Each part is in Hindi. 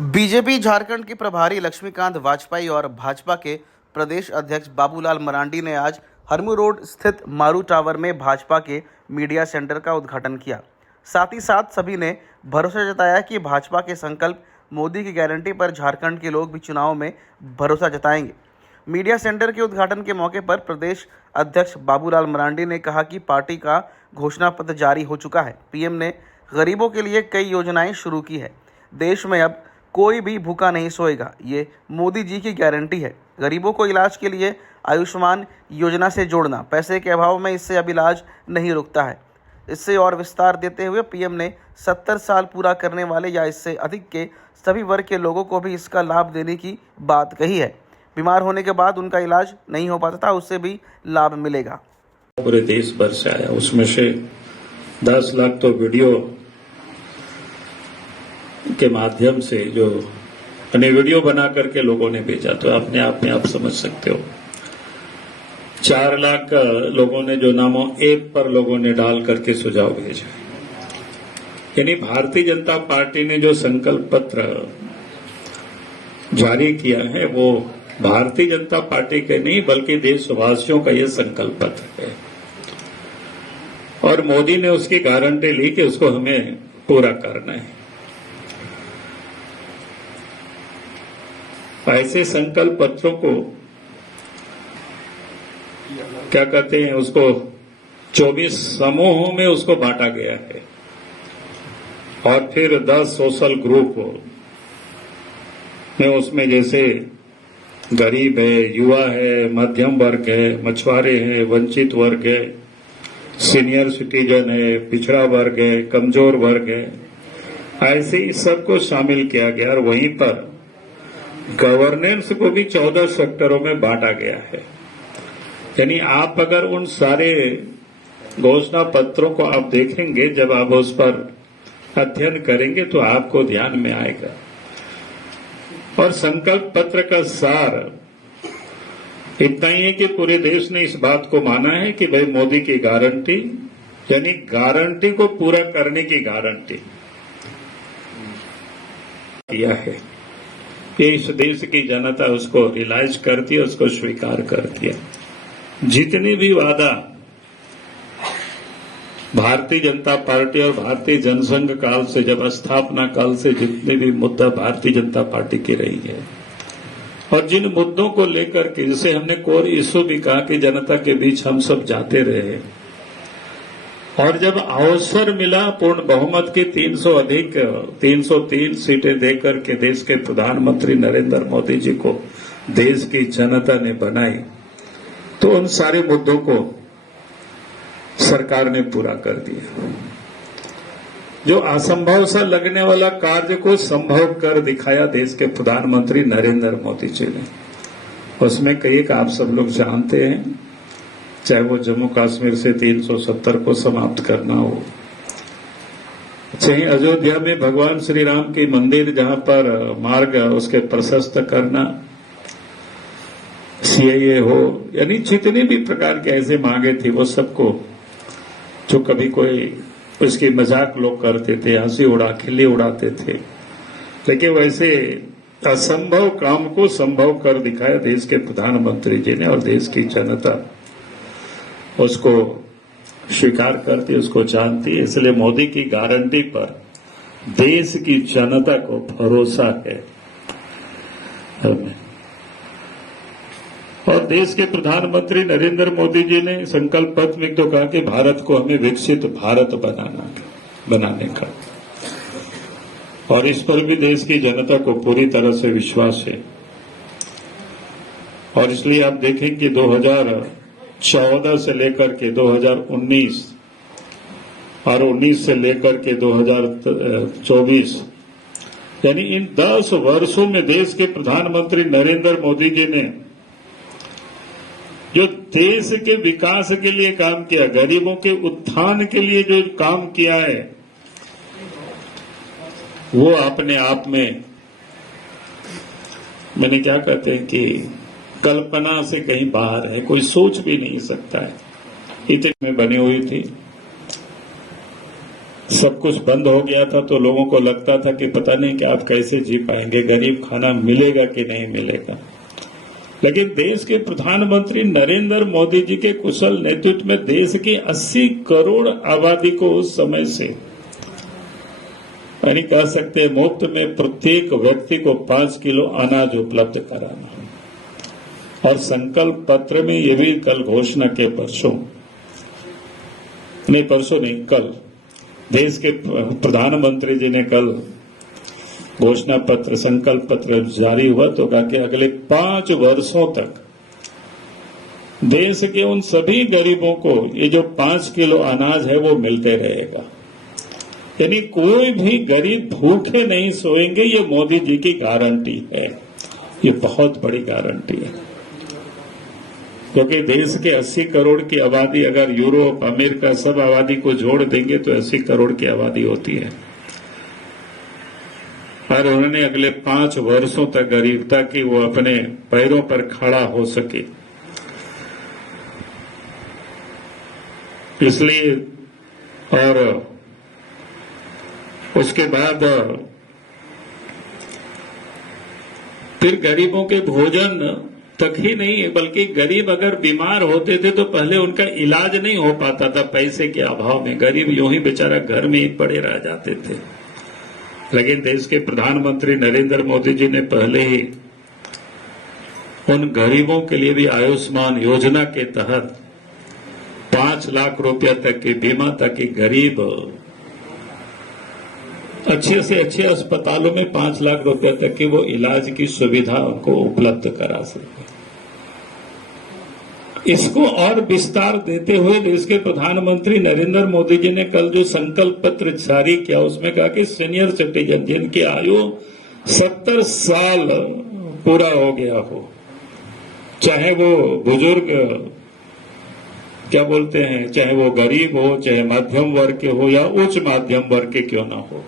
बीजेपी झारखंड के प्रभारी लक्ष्मीकांत वाजपेयी और भाजपा के प्रदेश अध्यक्ष बाबूलाल मरांडी ने आज हरमू रोड स्थित मारू टावर में भाजपा के मीडिया सेंटर का उद्घाटन किया। साथ ही साथ सभी ने भरोसा जताया कि भाजपा के संकल्प मोदी की गारंटी पर झारखंड के लोग भी चुनाव में भरोसा जताएंगे। मीडिया सेंटर के उद्घाटन के मौके पर प्रदेश अध्यक्ष बाबूलाल मरांडी ने कहा कि पार्टी का घोषणा पत्र जारी हो चुका है। पीएम ने गरीबों के लिए कई योजनाएं शुरू की है। देश में अब कोई भी भूखा नहीं सोएगा, ये मोदी जी की गारंटी है। गरीबों को इलाज के लिए आयुष्मान योजना से जोड़ना, पैसे के अभाव में इससे अब इलाज नहीं रुकता है। इससे और विस्तार देते हुए पीएम ने 70 साल पूरा करने वाले या इससे अधिक के सभी वर्ग के लोगों को भी इसका लाभ देने की बात कही है। बीमार होने के बाद उनका इलाज नहीं हो पाता था, उससे भी लाभ मिलेगा। पूरे देश भर से आया, उसमें से 10 लाख तो वीडियो के माध्यम से जो वीडियो बना करके लोगों ने भेजा, तो अपने आप में आप समझ सकते हो। 4 लाख लोगों ने जो नामो ऐप पर लोगों ने डाल करके सुझाव भेजा। यानी भारतीय जनता पार्टी ने जो संकल्प पत्र जारी किया है वो भारतीय जनता पार्टी के नहीं बल्कि देशवासियों का यह संकल्प पत्र है, और मोदी ने उसकी गारंटी ली कि उसको हमें पूरा करना है। ऐसे संकल्प पत्रों को क्या कहते हैं, उसको 24 समूहों में उसको बांटा गया है, और फिर 10 सोशल ग्रुप में उसमें जैसे गरीब है, युवा है, मध्यम वर्ग है, मछुआरे हैं, वंचित वर्ग है, सीनियर सिटीजन है, पिछड़ा वर्ग है, कमजोर वर्ग है, ऐसे ही सबको शामिल किया गया। और वहीं पर गवर्नेंस को भी 14 सेक्टरों में बांटा गया है। यानी आप अगर उन सारे घोषणा पत्रों को आप देखेंगे, जब आप उस पर अध्ययन करेंगे तो आपको ध्यान में आएगा। और संकल्प पत्र का सार इतना ही है कि पूरे देश ने इस बात को माना है कि भाई मोदी की गारंटी, यानी गारंटी को पूरा करने की गारंटी किया है। ये इस देश की जनता उसको रियलाइज करती है, उसको स्वीकार करती है। जितने भी वादा भारतीय जनता पार्टी और भारतीय जनसंघ काल से, जब स्थापना काल से जितने भी मुद्दा भारतीय जनता पार्टी की रही है, और जिन मुद्दों को लेकर के, जिसे हमने कोर इश्यू भी कहा कि जनता के बीच हम सब जाते रहे, और जब अवसर मिला पूर्ण बहुमत की 303 सीटें देकर के देश के प्रधानमंत्री नरेंद्र मोदी जी को देश की जनता ने बनाई, तो उन सारे मुद्दों को सरकार ने पूरा कर दिया। जो असंभव सा लगने वाला कार्य को संभव कर दिखाया देश के प्रधानमंत्री नरेंद्र मोदी जी ने। उसमें कई आप सब लोग जानते हैं, चाहे वो जम्मू कश्मीर से 370 को समाप्त करना हो, चाहे अयोध्या में भगवान श्री राम की मंदिर जहां पर मार्ग उसके प्रशस्त करना, सीएए हो, यानी जितनी भी प्रकार के ऐसे मांगे थी वो सबको, जो कभी कोई उसकी मजाक लोग करते थे, हंसी खिल्ली उड़ाते थे, लेकिन वैसे असंभव काम को संभव कर दिखाया देश के प्रधानमंत्री जी ने, और देश की जनता उसको स्वीकार करती, उसको जानती है। इसलिए मोदी की गारंटी पर देश की जनता को भरोसा है। और देश के प्रधानमंत्री नरेंद्र मोदी जी ने संकल्प पत्र में तो कहा कि भारत को हमें विकसित भारत बनाने का, और इस पर भी देश की जनता को पूरी तरह से विश्वास है। और इसलिए आप देखें कि 2014 से लेकर के 2019 और 19 से लेकर के 2024, यानी इन 10 वर्षों में देश के प्रधानमंत्री नरेंद्र मोदी जी ने जो देश के विकास के लिए काम किया, गरीबों के उत्थान के लिए जो काम किया है, वो अपने आप में, मैंने क्या कहते हैं कि कल्पना से कहीं बाहर है, कोई सोच भी नहीं सकता है। इतने में बनी हुई थी। सब कुछ बंद हो गया था तो लोगों को लगता था कि पता नहीं कि आप कैसे जी पाएंगे, गरीब खाना मिलेगा कि नहीं मिलेगा। लेकिन देश के प्रधानमंत्री नरेंद्र मोदी जी के कुशल नेतृत्व में देश की 80 करोड़ आबादी को उस समय से यानी कह सकते हैं मुफ्त में प्रत्येक व्यक्ति को 5 किलो अनाज उपलब्ध कराना। और संकल्प पत्र में ये भी कल घोषणा के परसों नहीं कल देश के प्रधानमंत्री जी ने कल घोषणा पत्र संकल्प पत्र जारी हुआ तो कहा कि अगले 5 वर्षों तक देश के उन सभी गरीबों को ये जो 5 किलो अनाज है वो मिलते रहेगा। यानी कोई भी गरीब भूखे नहीं सोएंगे, ये मोदी जी की गारंटी है। ये बहुत बड़ी गारंटी है, क्योंकि देश के 80 करोड़ की आबादी अगर यूरोप अमेरिका सब आबादी को जोड़ देंगे तो 80 करोड़ की आबादी होती है। और उन्होंने अगले 5 वर्षों तक गरीबता की वो अपने पैरों पर खड़ा हो सके, इसलिए और उसके बाद फिर गरीबों के भोजन तक ही नहीं बल्कि गरीब अगर बीमार होते थे तो पहले उनका इलाज नहीं हो पाता था पैसे के अभाव में, गरीब यूं ही बेचारा घर में ही पड़े रह जाते थे। लेकिन देश के प्रधानमंत्री नरेंद्र मोदी जी ने पहले ही उन गरीबों के लिए भी आयुष्मान योजना के तहत 5 लाख रुपया तक की बीमा, ताकि गरीब अच्छे से अच्छे अस्पतालों में 5 लाख रुपया तक की वो इलाज की सुविधा उनको उपलब्ध करा सके। इसको और विस्तार देते हुए देश के प्रधानमंत्री नरेंद्र मोदी जी ने कल जो संकल्प पत्र जारी किया उसमें कहा कि सीनियर सिटीजन जिनकी आयु 70 साल पूरा हो गया हो, चाहे वो बुजुर्ग क्या बोलते हैं, चाहे वो गरीब हो, चाहे मध्यम वर्ग के हो या उच्च मध्यम वर्ग के क्यों ना हो,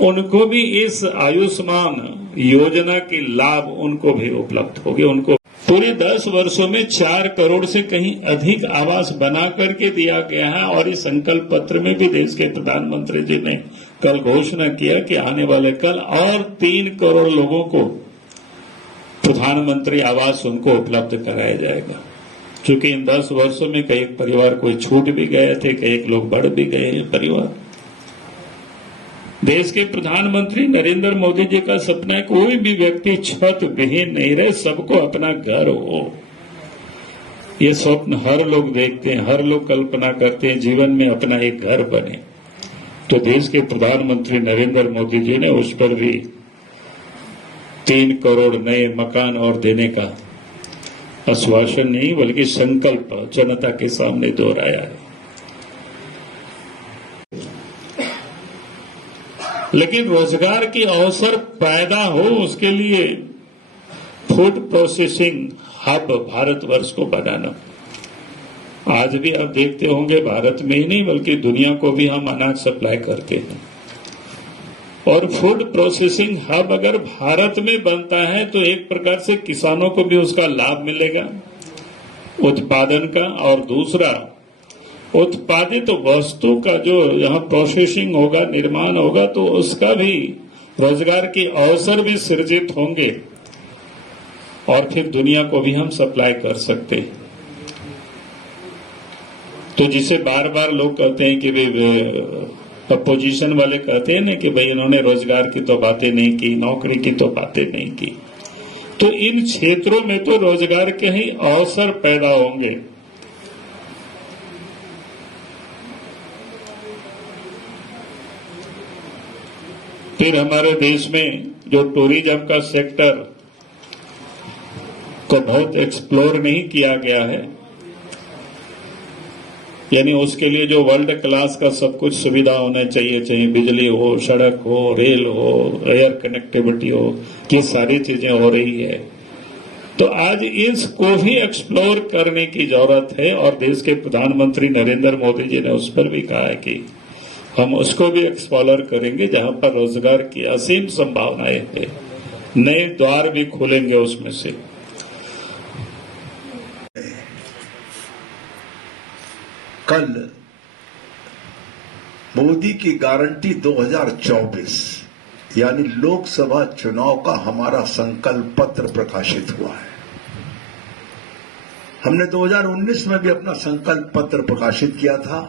उनको भी इस आयुष्मान योजना के लाभ उनको भी उपलब्ध होंगे। उनको पूरे 10 वर्षों में 4 करोड़ से कहीं अधिक आवास बना करके दिया गया है। और इस संकल्प पत्र में भी देश के प्रधानमंत्री जी ने कल घोषणा किया कि आने वाले कल और 3 करोड़ लोगों को प्रधानमंत्री आवास उनको उपलब्ध कराया जाएगा। क्योंकि इन 10 वर्षों में कई परिवार कोई छूट भी गए थे, कई लोग बढ़ भी गए हैं परिवार। देश के प्रधानमंत्री नरेंद्र मोदी जी का सपना है कोई भी व्यक्ति छत विहीन नहीं रहे, सबको अपना घर हो। ये स्वप्न हर लोग देखते हैं, हर लोग कल्पना करते हैं जीवन में अपना एक घर बने। तो देश के प्रधानमंत्री नरेंद्र मोदी जी ने उस पर भी 3 करोड़ नए मकान और देने का आश्वासन नहीं बल्कि संकल्प जनता के सामने दोहराया है। लेकिन रोजगार के अवसर पैदा हो उसके लिए फूड प्रोसेसिंग हब भारतवर्ष को बनाना। आज भी आप देखते होंगे भारत में ही नहीं बल्कि दुनिया को भी हम अनाज सप्लाई करते हैं। और फूड प्रोसेसिंग हब अगर भारत में बनता है तो एक प्रकार से किसानों को भी उसका लाभ मिलेगा उत्पादन का, और दूसरा उत्पादित वस्तु का जो यहाँ प्रोसेसिंग होगा, निर्माण होगा, तो उसका भी रोजगार के अवसर भी सृजित होंगे और फिर दुनिया को भी हम सप्लाई कर सकते हैं। तो जिसे बार बार लोग कहते हैं कि भाई अपोजिशन वाले कहते हैं ना कि भाई इन्होंने रोजगार की तो बातें नहीं की, नौकरी की तो बातें नहीं की, तो इन क्षेत्रों में तो रोजगार के ही अवसर पैदा होंगे। फिर हमारे देश में जो टूरिज्म का सेक्टर को बहुत एक्सप्लोर नहीं किया गया है, यानी उसके लिए जो वर्ल्ड क्लास का सब कुछ सुविधा होना चाहिए, चाहे बिजली हो, सड़क हो, रेल हो, एयर कनेक्टिविटी हो, ये सारी चीजें हो रही है। तो आज इसको भी एक्सप्लोर करने की जरूरत है और देश के प्रधानमंत्री नरेंद्र मोदी जी ने उस पर भी कहा है कि हम उसको भी एक्सप्लोर करेंगे जहां पर रोजगार की असीम संभावनाएं हैं, नए द्वार भी खुलेंगे उसमें से। कल मोदी की गारंटी 2024 यानी लोकसभा चुनाव का हमारा संकल्प पत्र प्रकाशित हुआ है। हमने 2019 में भी अपना संकल्प पत्र प्रकाशित किया था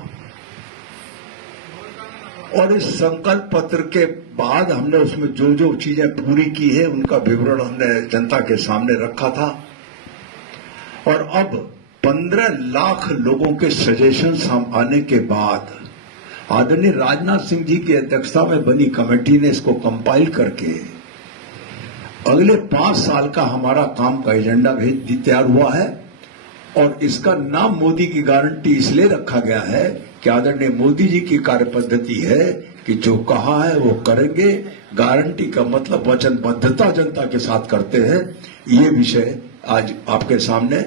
और इस संकल्प पत्र के बाद हमने उसमें जो जो चीजें पूरी की है उनका विवरण हमने जनता के सामने रखा था। और अब 15 लाख लोगों के सजेशंस हम आने के बाद आदरणीय राजनाथ सिंह जी की अध्यक्षता में बनी कमेटी ने इसको कंपाइल करके अगले 5 साल का हमारा काम का एजेंडा तैयार हुआ है। और इसका नाम मोदी की गारंटी इसलिए रखा गया है कि आदरणीय मोदी जी की कार्यपद्धति है कि जो कहा है वो करेंगे। गारंटी का मतलब वचनबद्धता जनता के साथ करते हैं। ये विषय आज आपके सामने